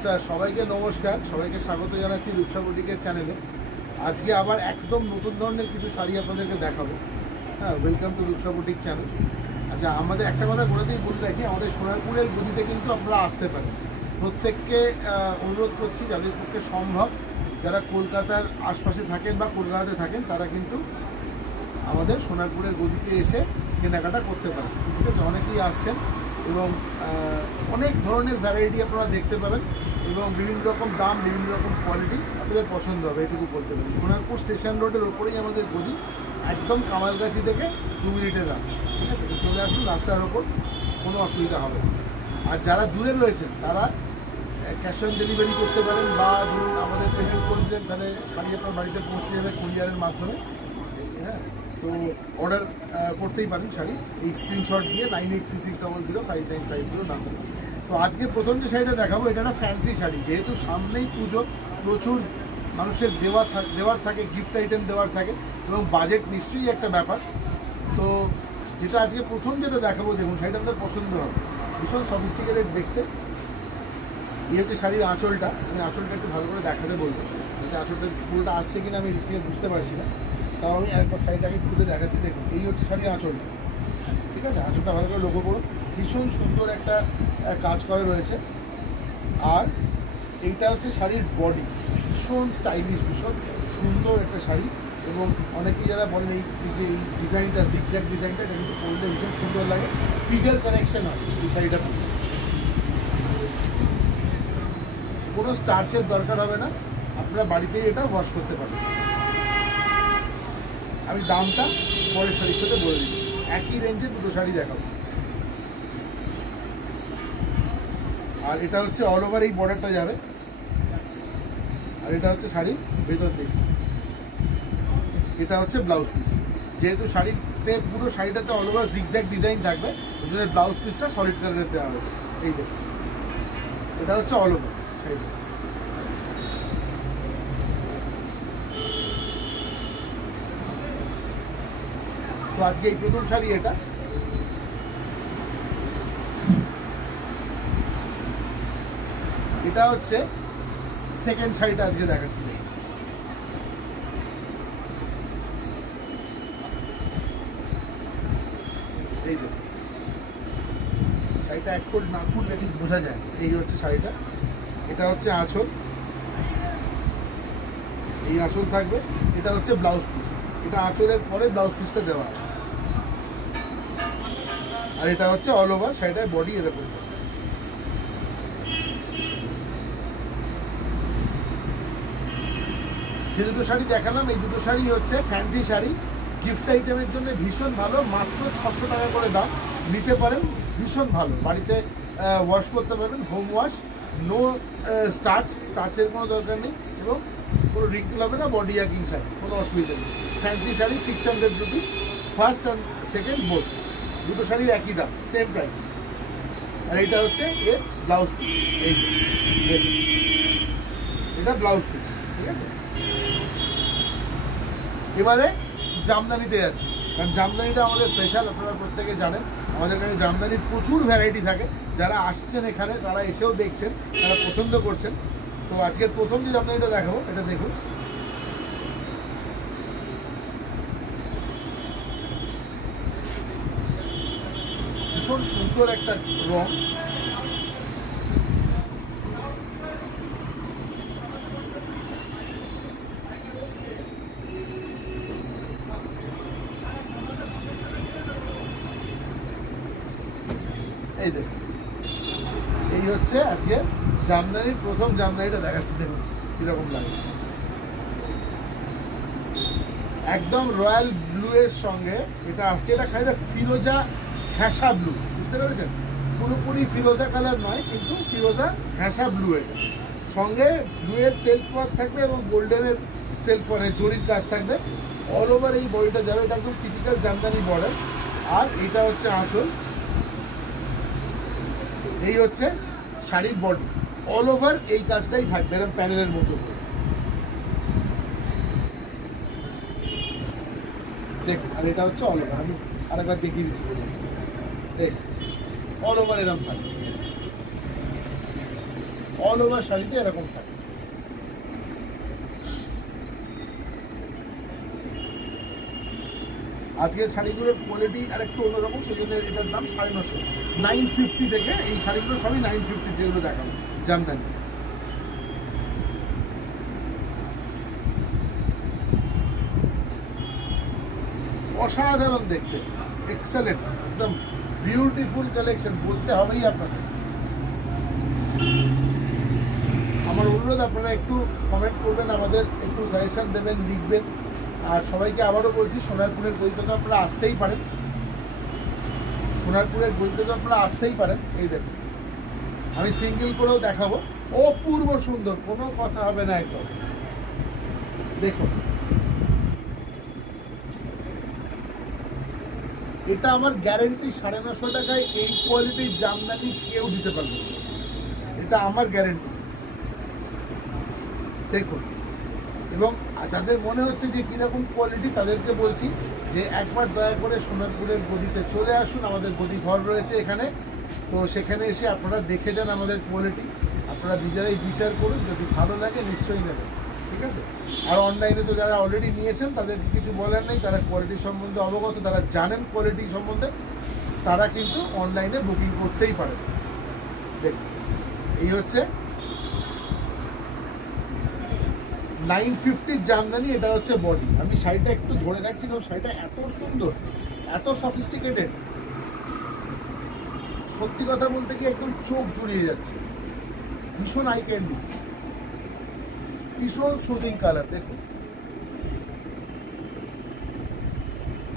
আচ্ছা, সবাইকে নমস্কার, সবাইকে স্বাগত জানাচ্ছি রূপসা বুটিকের চ্যানেলে। আজকে আবার একদম নতুন ধরনের কিছু শাড়ি আপনাদেরকে দেখাবো। হ্যাঁ, welcome to Rupsa boutique channel. আচ্ছা, আমাদের একটা কথা বলেতেই বলে রাখি, আমাদের সোনারপুরের গদিতে কিন্তু আপনারা আসতে পারেন। প্রত্যেককে অনুরোধ করছি, যাদের পক্ষে সম্ভব, যারা কলকাতার আশপাশে থাকেন বা কলকাতাতে থাকেন, তারা কিন্তু আমাদের সোনারপুরের গদিতে এসে কেনাকাটা করতে পারেন। ঠিক আছে, অনেকেই আসছেন এবং অনেক ধরনের ভ্যারাইটি আপনারা দেখতে পাবেন এবং বিভিন্ন রকম দাম, বিভিন্ন রকম কোয়ালিটি আপনাদের পছন্দ হবে, এটুকু বলতে পারি। সোনারপুর স্টেশন রোডের ওপরেই আমাদের গদি, একদম কামালগাছি থেকে 2 মিনিটের রাস্তা। ঠিক আছে, চলে আসুন, রাস্তার ওপর, কোনো অসুবিধা হবে না। আর যারা দূরে রয়েছেন তারা ক্যাশ অন ডেলিভারি করতে পারেন, বা ধরুন আমাদের পেমেন্ট করে দিলেন, তাহলে শাড়ি আপনার বাড়িতে পৌঁছে যাবে কুরিয়ারের মাধ্যমে। হ্যাঁ, তো অর্ডার করতেই পারেন শাড়ি এই স্ক্রিনশট দিয়ে 9836005950 নাম্বার। তো আজকে প্রথম যে শাড়িটা দেখাবো, এটা একটা ফ্যান্সি শাড়ি। যেহেতু সামনেই পুজো, প্রচুর মানুষের দেওয়ার থাকে, গিফট আইটেম দেওয়ার থাকে এবং বাজেট নিশ্চয়ই একটা ব্যাপার। তো যেটা আজকে প্রথম যেটা দেখাবো, দেখুন শাড়িটা আপনাদের পছন্দ হবে, ভীষণ সফিস্টিকেটেড দেখতে। এই হচ্ছে শাড়ির আঁচলটা। আমি আঁচলটা একটু ভালো করে দেখাতে বলবো, যাতে আঁচলটা পুরোটা আসছে কিনা আমি বুঝতে পারছি না। তাও আমি একবার শাড়িটাকে খুলে দেখাচ্ছি। দেখুন, এই হচ্ছে শাড়ির আঁচলটা। ঠিক আছে, আঁচলটা ভালো করে লক্ষ্য করুন, ভীষণ সুন্দর একটা কাজ করা রয়েছে। আর এইটা হচ্ছে শাড়ির বডি, ভীষণ স্টাইলিশ, ভীষণ সুন্দর একটা শাড়ি। এবং অনেকেই যারা বলেন এই যে এই ডিজাইনটা, জিগজ্যাগ ডিজাইনটা, এটা কিন্তু পরলে ভীষণ সুন্দর লাগে, ফিগার কানেকশন হয় এই শাড়িটা পরলে। কোনো স্টার্চের দরকার হবে না, আপনারা বাড়িতেই এটা ওয়াশ করতে পারবেন। আমি দামটা পরের শাড়ির সাথে বলে দিচ্ছি। একই রেঞ্জে দুটো শাড়ি দেখাবো। আর এটা হচ্ছে অল ওভার এই বর্ডারটা যাবে, আর এটা হচ্ছে শাড়ির ভেতর দিকে, এটা হচ্ছে ব্লাউজ পিস। যেহেতু শাড়িতে পুরো শাড়িটাতে অল ওভার জিগজ্যাগ ডিজাইন থাকবে, ওই জন্য ব্লাউজ পিসটা সলিড কালারের দেওয়া হয়েছে। এই দেখুন, এটা হচ্ছে অল ওভার শাড়িটা। তো আজকে এই প্রথম শাড়ি এটা। এটা হচ্ছে সেকেন্ড শাড়িটা আজকে দেখাচ্ছি। এই যে শাড়িটা এক ফুট না ফুট ঠিক বোঝা যায়। এই হচ্ছে শাড়িটা, এটা হচ্ছে আঁচল, এই আঁচল থাকবে। এটা হচ্ছে ব্লাউজ পিস, এটা আঁচলের পরে ব্লাউজ পিসটা দেওয়া আছে। আর এটা হচ্ছে অল ওভার শাড়িটায় বডি এরকম। যে দুটো শাড়ি দেখালাম, এই দুটো শাড়ি হচ্ছে ফ্যান্সি শাড়ি, গিফট আইটেমের জন্য ভীষণ ভালো। মাত্র 600 টাকা করে দাম, নিতে পারেন, ভীষণ ভালো। বাড়িতে ওয়াশ করতে পারবেন, হোম ওয়াশ, নো স্টার্চের কোনো দরকার নেই এবং কোনো রিঙ্কেল হবে না। বডি ইয়াকিং শাড়ি, কোনো অসুবিধা নেই। Fancy sari 600 rupees, first and second both. দুটো শাড়ির একই দাম, সেম প্রাইস। আর এটা হচ্ছে এর ব্লাউজ পিস। এই যে এটা ব্লাউজ পিস। ঠিক আছে, এবারে জামদানিতে যাচ্ছি, কারণ জামদানিটা আমাদের স্পেশাল। আপনারা প্রত্যেকে জানেন আমাদের কাছে জামদানির প্রচুর ভ্যারাইটি থাকে। যারা আসছেন এখানে, তারা এসেও দেখছেন, তারা পছন্দ করছেন। তো আজকের প্রথম যে জামদানিটা দেখাবো, এটা দেখুন। ভীষণ সুন্দর একটা রং। এই দেখুন, এই হচ্ছে আজকে জামদানির প্রথম জামদানিটা দেখাচ্ছি। দেখুন কিরকম লাগে, একদম রয়্যাল ব্লু এর সঙ্গে এটা আসছে। এটা খানিকটা ফিরোজা ঘ্যাঁসা ব্লু, বুঝতে পেরেছেন? পুরোপুরি ফিরোজা কালার নয়, কিন্তু ফিরোজা ঘ্যাঁসা ব্লু। এটা সঙ্গে ব্লু এর সেলফ ওয়ার্ক থাকবে এবং গোল্ডেনের সেলফ ওয়ার্ক, জরির কাজ থাকবে। অল ওভার এই বডিটা যাবে, এটা একদম টিপিক্যাল জামদানি বর্ডার। আর এটা হচ্ছে আঁচল, এই হচ্ছে শাড়ির বডি। অল ওভার এই কাজটাই থাকবে এরকম প্যানেলের মতো। দেখুন, আর এটা হচ্ছে অল ওভার। আমি আরেকবার দেখিয়ে দিচ্ছি, অল ওভার এরকম থাকবে। অল ওভার শাড়িতে এরকম থাকে। আজকের শাড়িগুলোর কোয়ালিটি আর একটু অন্যরকম, সেই জন্য এটার দাম 950, 950 থেকে। এই শাড়িগুলো সবই 950 যেগুলো দেখাবো জামদানি। অসাধারণ দেখতে, এক্সেলেন্ট, একদম বিউটিফুল কালেকশন বলতে হবেই আপনাদের। আমার অনুরোধ আপনারা একটু কমেন্ট করবেন, আমাদের একটু সাজেশন দেবেন, লিখবেন। আর সবাইকে আবারও বলছি, সোনারপুরের গলিতে তো আপনারা আসতেই পারেন, সোনারপুরের গলিতে তো আপনারা আসতেই পারেন। এই দেখুন, আমি সিঙ্গেল করেও দেখাবো, অপূর্ব সুন্দর, কোনো কথা হবে না একদম। দেখুন, এটা আমার গ্যারেন্টি, 950 টাকায় এই কোয়ালিটির জামদানি কেউ দিতে পারবে না, এটা আমার গ্যারেন্টি। দেখুন, এবং যাদের মনে হচ্ছে যে কীরকম কোয়ালিটি, তাদেরকে বলছি যে একবার দয়া করে সোনারপুরের গদিতে চলে আসুন। আমাদের গদি ঘর রয়েছে এখানে, তো সেখানে এসে আপনারা দেখে যান আমাদের কোয়ালিটি, আপনারা নিজেরাই বিচার করুন, যদি ভালো লাগে নিশ্চয়ই নেবেন, ঠিক আছে? আর অনলাইনে তো যারা অলরেডি নিয়েছেন তাদেরকে কিছু বলার নেই, তারা কোয়ালিটি সম্বন্ধে অবগত, তারা জানেন কোয়ালিটি সম্বন্ধে, তারা কিন্তু অনলাইনে বুকিং করতেই পারেন। দেখুন, এই হচ্ছে 950 জামদানি, এটা হচ্ছে বডি। আমি শাড়িটা একটু ধরে রাখছি কারণ শাড়িটা এত সুন্দর, এত সফিস্টিকেটেড, সত্যি কথা বলতে কি একদম চোখ জুড়িয়ে যাচ্ছে, ভীষণ আই ক্যান্ডি, ভীষণ সুদিং কালার। দেখুন,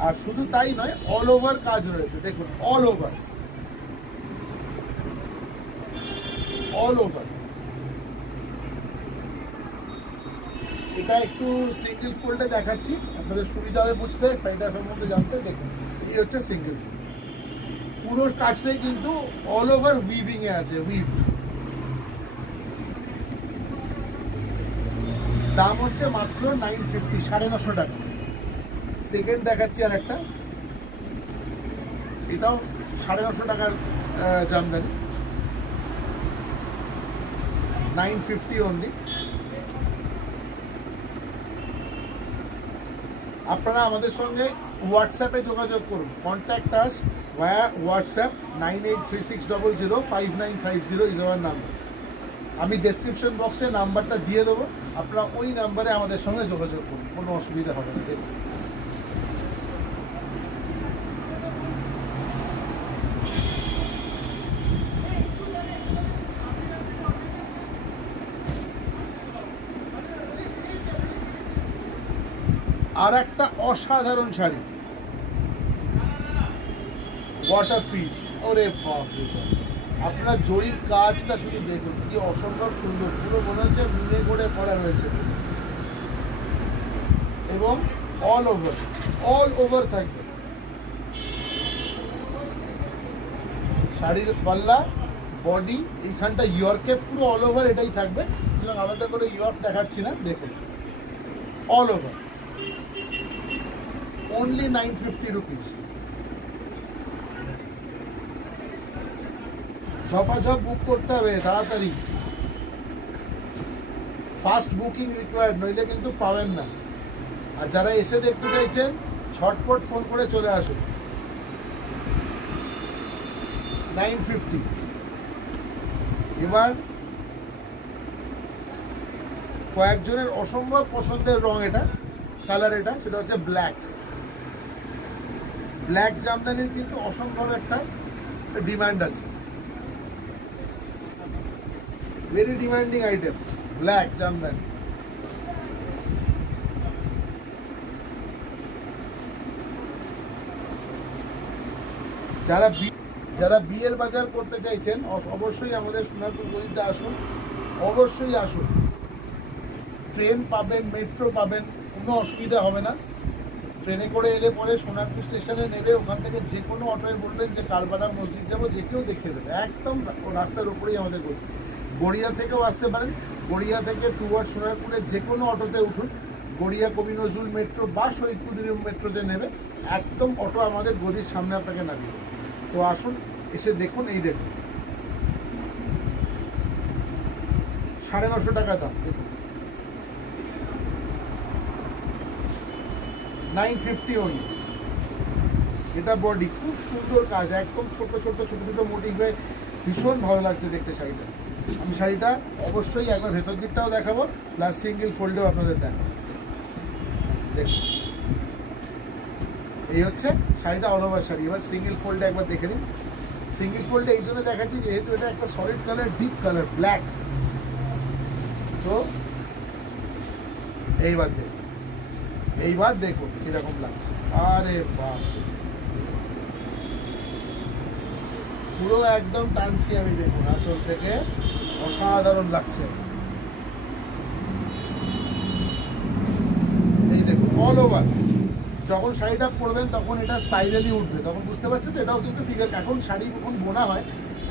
আর শুধু তাই নয়, অল ওভার কাজ রয়েছে। দেখুন, অল ওভার, অল ওভার। এটা একটু সিঙ্গেল ফোল্ডে দেখাচ্ছি, আপনাদের সুবিধা হবে বুঝতে, শাড়িটার মধ্যে জানতে। দেখুন, এই হচ্ছে সিঙ্গেল ফোল্ড, পুরো কাজটাই কিন্তু অল ওভার উইভিং এ আছে, উইভ। দাম হচ্ছে মাত্র 950, 950 টাকা। সেকেন্ড দেখাচ্ছি আর একটা, এটাও 950 টাকার জামদানি, 950 অনলি। আপনারা আমাদের সঙ্গে হোয়াটসঅ্যাপে যোগাযোগ করুন, contact us via WhatsApp 9836005950 is our number. আমি ডেসক্রিপশন বক্সে নাম্বারটা দিয়ে দেবো, আপনারা ওই নাম্বারে আমাদের সঙ্গে যোগাযোগ করুন, কোনো অসুবিধা হবে না। দেখুন, আর একটা অসাধারণ শাড়ি, ওয়াটার পিস। ওরে বাপ রে বাপ, আপনার জরির কাজটা শুধু দেখুন, কি অসম্ভব সুন্দর, পুরো মনে হচ্ছে মিনে করে পড়া রয়েছে, এবং অল ওভার, অল ওভার থাকবে শাড়ির পাল্লা, বডি, এইখানটা ইয়র্কে পুরো অল ওভার এটাই থাকবে, সুতরাং আলাদা করে ইয়র্ক দেখাচ্ছি না। দেখুন, অল ওভার, only 950 rupees। ঝপাঝপ বুক করতে হবে তাড়াতাড়ি, ফাস্ট বুকিং রিকোয়ার্ড, নইলে কিন্তু পাবেন না। আর যারা এসে দেখতে চাইছেন ঝটপট ফোন করে চলে আসুন। 950। এবার কয়েকজনের অসম্ভব পছন্দের রং, এটা কালার, এটা সেটা হচ্ছে ব্ল্যাক। ব্ল্যাক জামদানির কিন্তু অসম্ভব একটা ডিমান্ড আছে, very demanding item black Jamdani. যারা বিয়ের বাজার করতে চাইছেন অবশ্যই আমাদের সোনারপুর গলিতে আসুন, অবশ্যই আসুন। ট্রেন পাবেন, মেট্রো পাবেন, কোনো অসুবিধা হবে না। ট্রেনে করে এলে পরে সোনারপুর স্টেশনে নেবে, ওখান থেকে যে কোনো অটোয় বলবেন যে কারবালা মসজিদ যাবো, যে কেউ দেখিয়ে দেবে, একদম রাস্তার উপরেই আমাদের গলি। গড়িয়া থেকেও আসতে পারেন, গড়িয়া থেকে টুয়ার্ড সোনারপুরের যে কোনো অটোতে উঠুন, গড়িয়া কবি নজরুল মেট্রো বা শহীদপুর মেট্রোতে নেবে, একদম অটো আমাদের গদির সামনে আপনাকে নামিয়ে। তো আসুন, এসে দেখুন, এই দেখুন 950 টাকা দাম। দেখুন 950 অনলি। এটা বডি খুব সুন্দর কাজ, একদম ছোট ছোট ছোট ছোট মোটিভে, ভীষণ ভালো লাগছে দেখতে শাড়িটা। আমি শাড়িটা অবশ্যই একবার ভেতর দিকটাও দেখাবো, প্লাস সিঙ্গেল ফোল্ডেও আপনাদের দেখাবো। দেখুন এই হচ্ছে শাড়িটা, অল ওভার শাড়ি। এবার সিঙ্গেল ফোল্ডে একবার দেখে নিন। সিঙ্গেল ফোল্ডে এই জন্য দেখাচ্ছি যেহেতু এটা একটা solid colour, deep colour black. তো এইবার দেখুন কিরকম লাগছে। আরে বাপ, পুরো একদম টানছি আমি, দেখুন আঁচল থেকে অসাধারণ লাগছে। এই দেখুন অল ওভার। যখন শাড়িটা পরবেন তখন এটা স্পাইরালি উঠবে, তখন বুঝতে পারছেন তো এটাও কিন্তু ফিগার। এখন শাড়ি যখন বোনা হয়,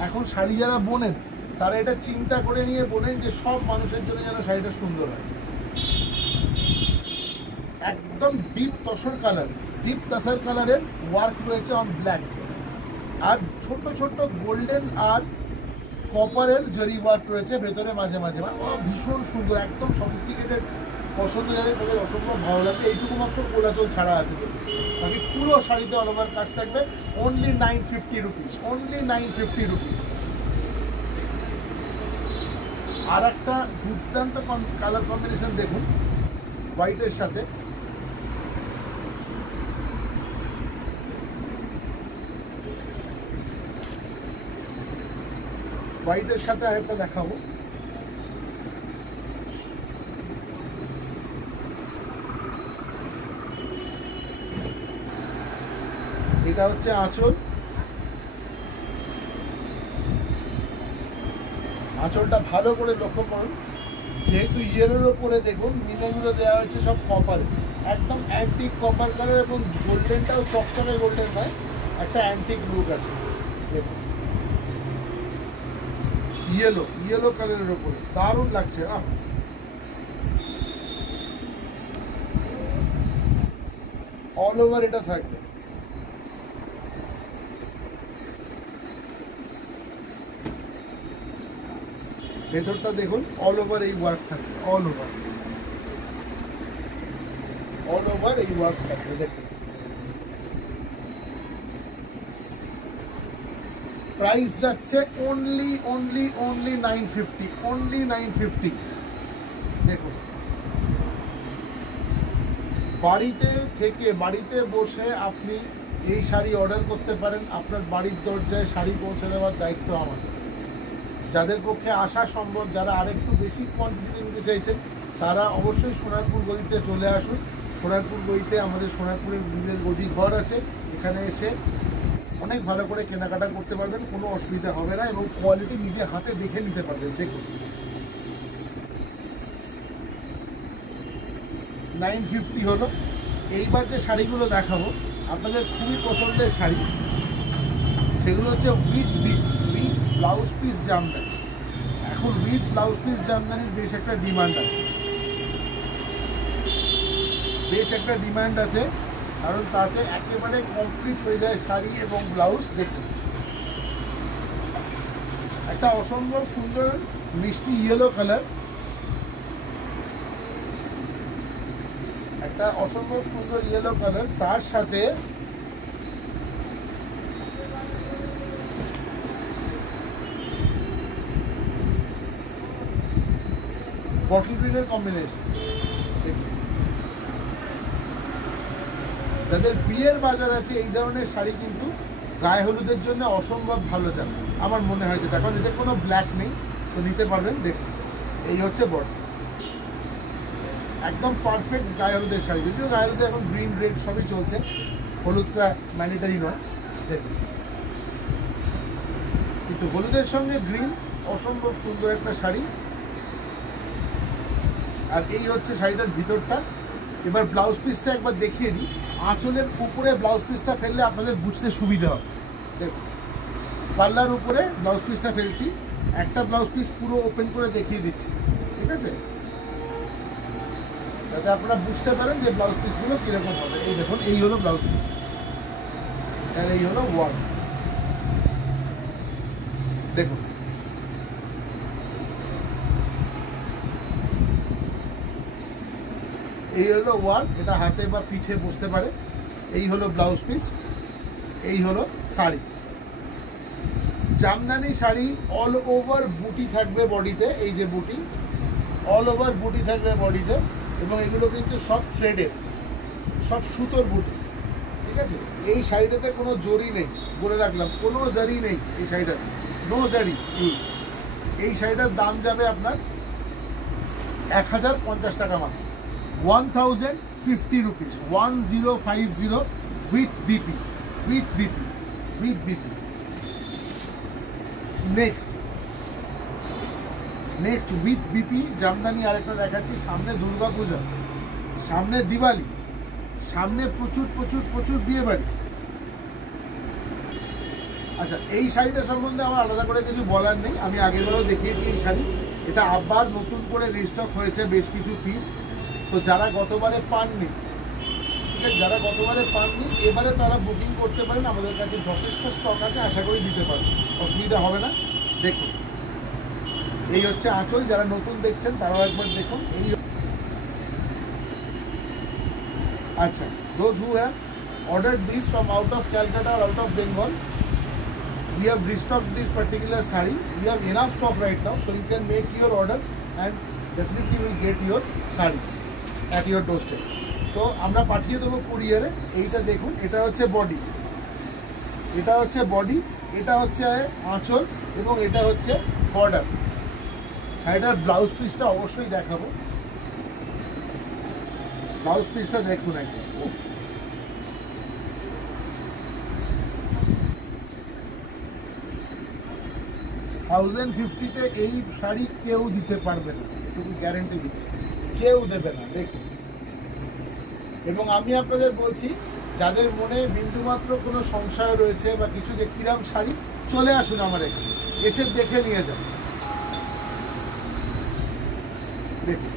এখন শাড়ি যারা বোনেন তারা এটা চিন্তা করে নিয়ে বোনেন যে সব মানুষের জন্য যেন শাড়িটা সুন্দর হয়। একদম deep tussar colour, deep tussar কালারের ওয়ার্ক রয়েছে অন ব্ল্যাক, আর ছোট ছোট গোল্ডেন আর কপারের জরি ওয়ার্ক রয়েছে ভেতরে মাঝে মাঝে। মানে ভীষণ সুন্দর, একদম সফিস্টিকেটেড। পছন্দ যাদের তাদের অসম্ভব ভালো লাগবে। এইটুকু মাত্র কোলাচল ছাড়া আছে, বাকি পুরো শাড়িতে অল ওভার কাজ থাকবে। Only 950 rupees, only 950 rupees. আর একটা দুর্দান্ত কালার কম্বিনেশন দেখুন হোয়াইটের সাথে। হোয়াইটের সাথে আরেকটা দেখাবো। এটা হচ্ছে আঁচল। আঁচলটা ভালো করে লক্ষ্য করুন, যেহেতু ইয়েলোর ওপরে দেখুন মিনাগুলো দেওয়া হয়েছে সব কপার, একদম অ্যান্টিক কপার কালার, এবং গোল্ডেনটাও চকচকে গোল্ডেন নয়, একটা অ্যান্টিক লুক আছে। দেখুন ইয়েলো কালারের ওপরে দারুণ লাগছে। অল ওভার এটা থাকবে। ভেতরটা দেখুন অল ওভার এই ওয়ার্ক থাকবে, অল ওভার এই ওয়ার্ক থাকবে। দেখুন প্রাইস যাচ্ছে অনলি 950, অনলি 950। দেখুন বাড়িতে বসে আপনি এই শাড়ি অর্ডার করতে পারেন। আপনার বাড়ির দরজায় শাড়ি পৌঁছে দেওয়ার দায়িত্ব আমাদের। যাদের পক্ষে আসা সম্ভব, যারা আরেকটু বেশি কোয়ান্টিটিতে নিতে চাইছেন, তারা অবশ্যই সোনারপুর গদিতে চলে আসুন। সোনারপুর গদিতে আমাদের সোনারপুরের নিজের গদি ঘর আছে, এখানে এসে অনেক ভালো করে কেনাকাটা করতে পারবেন, কোনো অসুবিধা হবে না, এবং কোয়ালিটি নিজে হাতে দেখে নিতে পারবেন। দেখুন 950 হলো। এইবার যে শাড়িগুলো দেখাবো আপনাদের খুবই পছন্দের শাড়ি, সেগুলো হচ্ছে উইথ ব্লাউজ পিস জামদানি। এখন উইথ ব্লাউজ পিস জামদানির বেশ একটা ডিমান্ড আছে, কারণ তাতে একেবারে কমপ্লিট হয়ে যায় শাড়ি এবং ব্লাউজ। দেখুন একটা অসম্ভব সুন্দর মিষ্টি ইয়েলো কালার, একটা অসম্ভব সুন্দর ইয়েলো কালার, তার সাথে বটল গ্রিনের কম্বিনেশন। যাদের বিয়ের বাজার আছে, এই ধরনের শাড়ি কিন্তু গায়ে হলুদের জন্য অসম্ভব ভালো যাবে আমার মনে হয়, যেটা কারণ এতে কোনো ব্ল্যাক নেই, তো নিতে পারবেন। দেখুন এই হচ্ছে বটল, একদম পারফেক্ট গায়ে হলুদের শাড়ি। যদিও গায়ে হলুদে এখন গ্রিন রেড সবই চলছে, হলুদটা ম্যান্ডেটারি নয়। দেখুন কিন্তু হলুদের সঙ্গে গ্রিন অসম্ভব সুন্দর একটা শাড়ি। আর এই হচ্ছে শাড়িটার ভিতরটা। এবার ব্লাউজ পিসটা একবার দেখিয়ে দিই। আঁচলের উপরে ব্লাউজ পিসটা ফেললে আপনাদের বুঝতে সুবিধা হবে। দেখুন পাল্লার উপরে ব্লাউজ পিসটা ফেলছি, একটা ব্লাউজ পিস পুরো ওপেন করে দেখিয়ে দিচ্ছি, ঠিক আছে, যাতে আপনারা বুঝতে পারেন যে ব্লাউজ পিসগুলো কীরকম হবে। এই দেখুন এই হলো ব্লাউজ পিস, আর এই হলো ওয়ার্ক। দেখুন এই হলো ওয়ার্ক, এটা হাতে বা পিঠে বসতে পারে। এই হলো ব্লাউজ পিস, এই হলো শাড়ি। জামদানি শাড়ি অল ওভার বুটি থাকবে বডিতে, এই যে বুটি, অল ওভার বুটি থাকবে বডিতে, এবং এগুলো কিন্তু সব থ্রেডের, সব সুতোর বুটি, ঠিক আছে। এই শাড়িটাতে কোনো জরি নেই, বলে রাখলাম, কোনো জারি নেই এই শাড়িটাতে, নো জারি ইউজ। এই শাড়িটার দাম যাবে আপনার 1050 টাকা মাত্র, 1050 rupees, 1050 with BP, with BP, with BP. Next with BP Jamdani আরেকটা দেখাচ্ছি। সামনে দুর্গা পূজা, সামনে দিওয়ালি, সামনে প্রচুর প্রচুর প্রচুর বিয়ে বাড়ি। আচ্ছা, এই শাড়িটা সম্বন্ধে আমার আলাদা করে কিছু বলার নেই, আমি আগেরবারও দেখিয়েছি এই শাড়ি। এটা আবার নতুন করে রিস্টক হয়েছে বেশ কিছু পিস। তো যারা গতবারে পাননি, ঠিক আছে, যারা গতবারে পাননি এবারে তারা বুকিং করতে পারেন, আমাদের কাছে যথেষ্ট স্টক আছে, আশা করি দিতে পারেন, অসুবিধা হবে না। দেখুন, এই হচ্ছে আঁচল, যারা নতুন দেখছেন তারাও একবার দেখুন। এই আচ্ছা, those who have ordered this from out of Calcutta or out of Bengal, we have restocked this particular saree. We have enough stock right now, so you can make your order and definitely will get your saree at your doorstep. তো আমরা পাঠিয়ে দেবো কুরিয়ারে। এইটা দেখুন, এটা হচ্ছে body, এটা হচ্ছে বডি, এটা হচ্ছে আঁচল, এবং এটা হচ্ছে বর্ডার। শাড়িটার ব্লাউজ পিসটা অবশ্যই দেখাবো, ব্লাউজ পিসটা দেখুন একদম। 1050-তে এই শাড়ি কেউ দিতে পারবে না, এটুকু গ্যারেন্টি দিচ্ছি, কেউ দেবে না। দেখুন, এবং আমি আপনাদের বলছি, যাদের মনে বিন্দুমাত্র কোনো সংশয় রয়েছে বা কিছু, যে কিরাম শাড়ি, চলে আসুন আমার এখানে, এসে দেখে নিয়ে যান। দেখুন,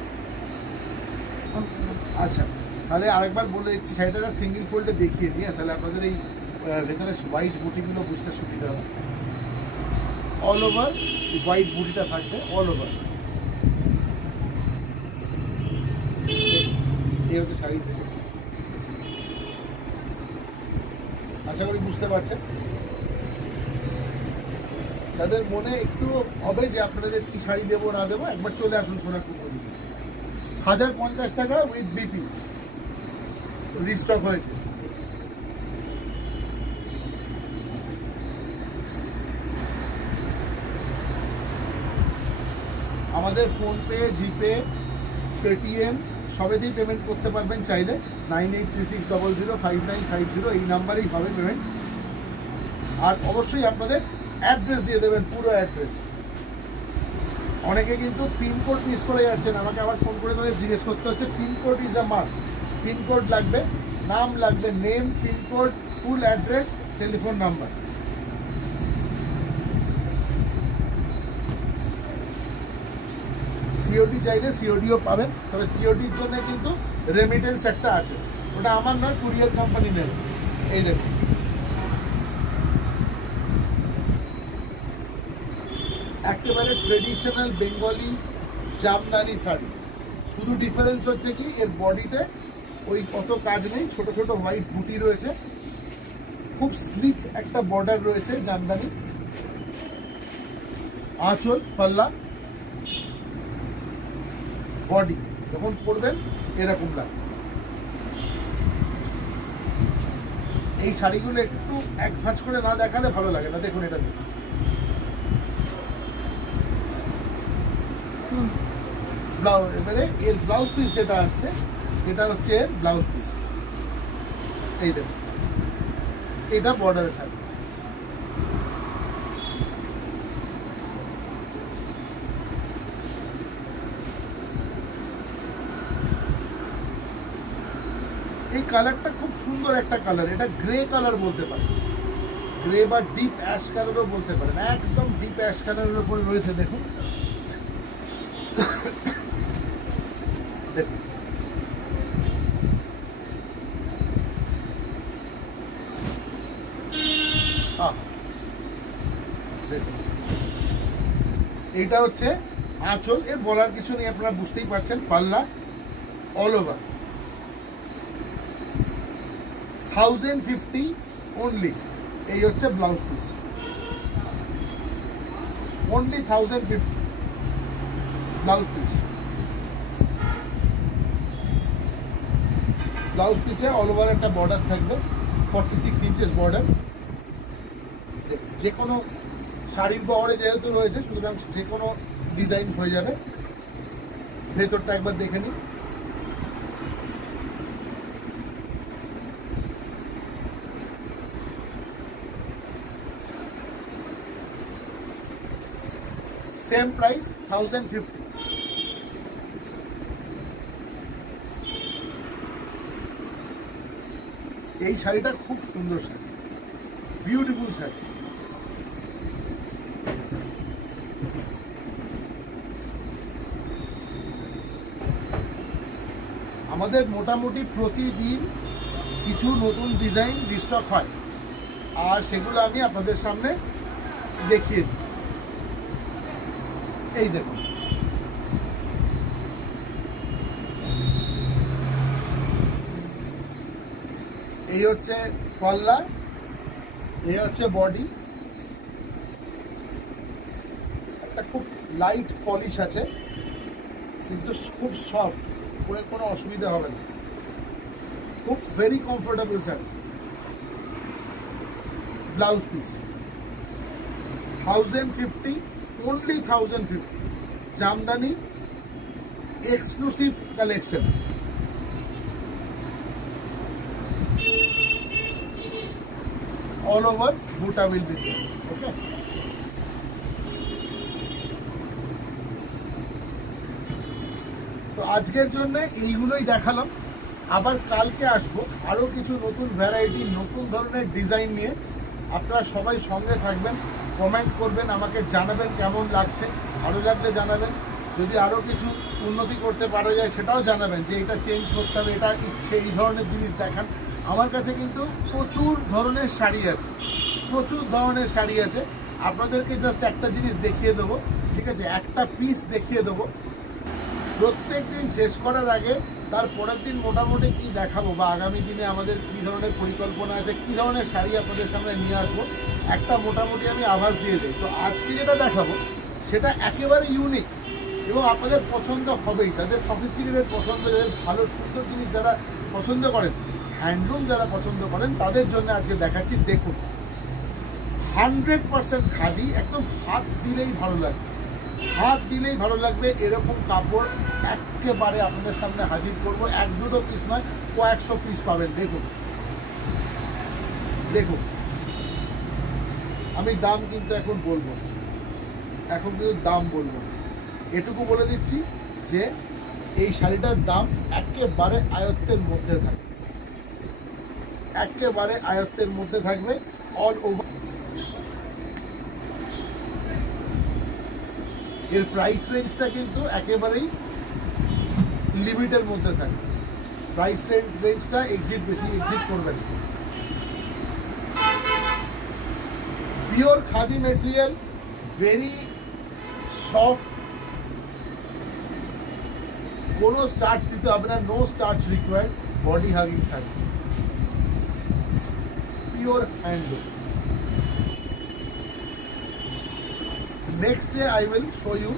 আচ্ছা, তাহলে আরেকবার বলে দিচ্ছি, শাড়িটা সিঙ্গেল ফোল্ডে দেখিয়ে দিয়ে, তাহলে আপনাদের এই ভেতরে হোয়াইট বুটিগুলো বুঝতে সুবিধা হবে। অল ওভার হোয়াইট বুটিটা থাকবে, অল ওভার। এই হচ্ছে শাড়ি, আশা করি বুঝতে পারছেন। তাদের মনে একটু হবে যে আপনাদের কি শাড়ি দেবো না দেবো, একবার চলে আসুন সোনারপুর। 1050 টাকা উইথ বিপি রিস্টক হয়েছে। আমাদের ফোনপে, জিপে, পেটিএম সবেতেই পেমেন্ট করতে পারবেন চাইলে। 9836005950 এই নাম্বারেই হবে পেমেন্ট। আর অবশ্যই আপনাদের অ্যাড্রেস দিয়ে দেবেন, পুরো অ্যাড্রেস। অনেকে কিন্তু পিনকোড মিস করে যাচ্ছেন, আমাকে আবার ফোন করে তাদের জিজ্ঞেস করতে হচ্ছে। Pincode is a must, pincode লাগবে, নাম লাগবে, name, pincode, full address, telephone number. COD চাইলে সিওডিও পাবেন, তবে সিওডির জন্য কিন্তু রেমিটেন্স একটা আছে, ওটা আমার নয়, কুরিয়ার কোম্পানি নেবে। এই দেখুন, একেবারে ট্রেডিশনাল বেঙ্গলি জামদানি শাড়ি। শুধু ডিফারেন্স হচ্ছে কি, এর বডিতে ওই কত কাজ নেই, ছোট ছোট হোয়াইট বুটি রয়েছে, খুব স্লিক একটা বর্ডার রয়েছে জামদানি। আঁচল, পাল্লা, বডি যখন পরবেন এরকম লাগবে। এই শাড়িগুলো একটু এক ভাঁজ করে না দেখালে ভালো লাগে না। দেখুন, এটা দেখুন, এবারে এর ব্লাউজ পিস যেটা আসছে, এটা হচ্ছে এর ব্লাউজ পিস। এই দেখুন, এটা বর্ডারে থাকবে। এই কালারটা খুব সুন্দর একটা কালার, এটা গ্রে কালার বলতে পারেন, গ্রে বা ডিপ অ্যাশ কালারও বলতে পারেন। একদম ডিপ অ্যাশ কালারের উপরে রয়েছে, দেখুন। দেখুন, এইটা হচ্ছে আঁচল, এর বলার কিছু নেই, আপনারা বুঝতেই পারছেন। পাল্লা অল ওভার, 1050 অনলি। এই হচ্ছে blouse piece, only 1050 blouse piece. Blouse পিসে অল ওভার একটা বর্ডার থাকবে, 46 ইঞ্চেস বর্ডার। যে কোনো শাড়ির বহরে যেহেতু রয়েছে, সুতরাং যে কোনো ডিজাইন হয়ে যাবে। ভেতরটা একবার দেখে নিন। Same price 1050। এই শাড়িটা খুব সুন্দর শাড়ি, বিউটিফুল শাড়ি। আমাদের মোটামুটি প্রতিদিন কিছু নতুন ডিজাইন রিস্টক হয়, আর সেগুলো আমি আপনাদের সামনে দেখিয়ে দিই। এই দেখুন, এই হচ্ছে পাল্লা, এই হচ্ছে বডি। একটা খুব লাইট পলিশ আছে, কিন্তু খুব সফট, পরে কোনো অসুবিধা হবে না। খুব very comfortable sari. Blouse piece 1050, only 1050। Jamdani exclusive collection. all over buta will be there, okay? তো আজকের জন্য এইগুলোই দেখালাম। আবার কালকে আসবো আরো কিছু নতুন ভ্যারাইটি, নতুন ধরনের ডিজাইন নিয়ে। আপনারা সবাই সঙ্গে থাকবেন, কমেন্ট করবেন, আমাকে জানাবেন কেমন লাগছে। ভালো লাগলে জানাবেন, যদি আরো কিছু উন্নতি করতে পারা যায় সেটাও জানাবেন, যে এটা চেঞ্জ করতে হবে, এটা ইচ্ছে, এই ধরনের জিনিস দেখান। আমার কাছে কিন্তু প্রচুর ধরনের শাড়ি আছে, প্রচুর ধরনের শাড়ি আছে। আপনাদেরকে জাস্ট একটা জিনিস দেখিয়ে দেবো, ঠিক আছে? একটা পিস দেখিয়ে দেবো। প্রত্যেক দিন শেষ করার আগে তার পরের দিন মোটামুটি কি দেখাবো, বা আগামী দিনে আমাদের কি ধরনের পরিকল্পনা আছে, কি ধরনের শাড়ি আপনাদের সামনে নিয়ে আসবো, একটা মোটামুটি আমি আভাস দিয়ে দিই। তো আজকে যেটা দেখাবো সেটা একেবারে ইউনিক এবং আপনাদের পছন্দ হবেই। যাদের সফিস্টিকেটেড পছন্দ, যাদের ভালো সুন্দর জিনিস যারা পছন্দ করেন, হ্যান্ডলুম যারা পছন্দ করেন, তাদের জন্য আজকে দেখাচ্ছি। দেখুন, 100% খাদি, একদম হাত দিলেই ভালো লাগবে, হাত দিলেই ভালো লাগবে এরকম কাপড় একেবারে আপনাদের সামনে হাজির করব। এক দুটো পিস নয়, কয়েকশো পিস পাবেন। দেখুন দেখুন, আমি দাম কিন্তু এখন বলবো, এখন কিন্তু দাম বলবো। এটুকু বলে দিচ্ছি যে এই শাড়িটার দাম একেবারে আয়ত্তের মধ্যে থাকবে, একেবারে আয়ত্তের মধ্যে থাকবে। অল ওভার এর প্রাইস রেঞ্জটা কিন্তু একেবারেই লিমিটের মধ্যে থাকে। প্রাইস রেঞ্জটা বেশি এক্সিট করবে না। Pure khadi material, very soft, কোনো স্টার্চ দিতে হবে না, no starch required, body hugging sari, pure handloom. Next day I will show you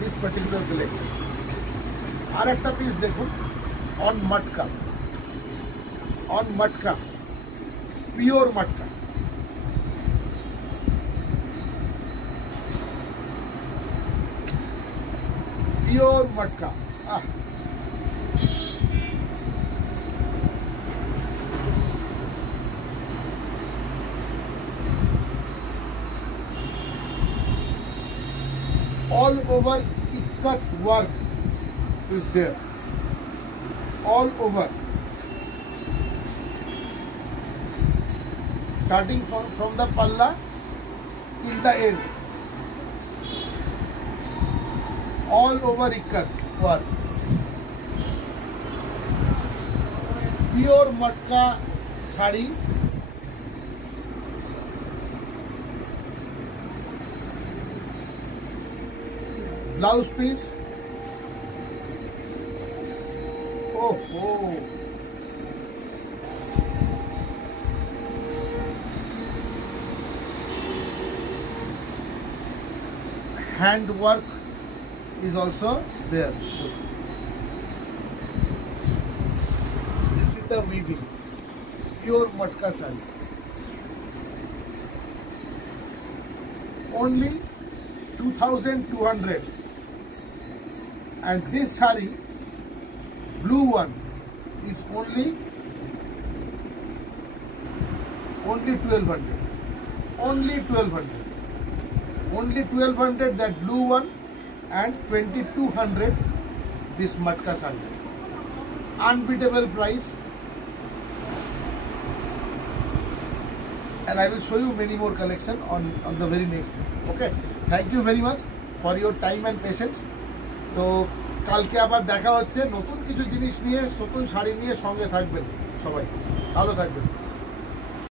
this particular collection. আর একটা পিস দেখুন, on matka, on matka, pure matka. Pure matka, all over ikat work is there, all over, starting from the palla till the end, all over ikat work, pure matka sari। Blouse piece, ओहो hand work is also there. This is the weaving, pure matka sari. Only 2,200. And this sari, blue one, is only 1,200. Only 1,200. Only 1,200 that blue one, and 2,200 this matka sari. Unbeatable price. And I will show you many more collection on the very next day. Okay, thank you very much for your time and patience. তো কালকে আবার দেখা হচ্ছে নতুন কিছু জিনিস নিয়ে, নতুন শাড়ি নিয়ে। সঙ্গে থাকবেন সবাই, ভালো থাকবেন।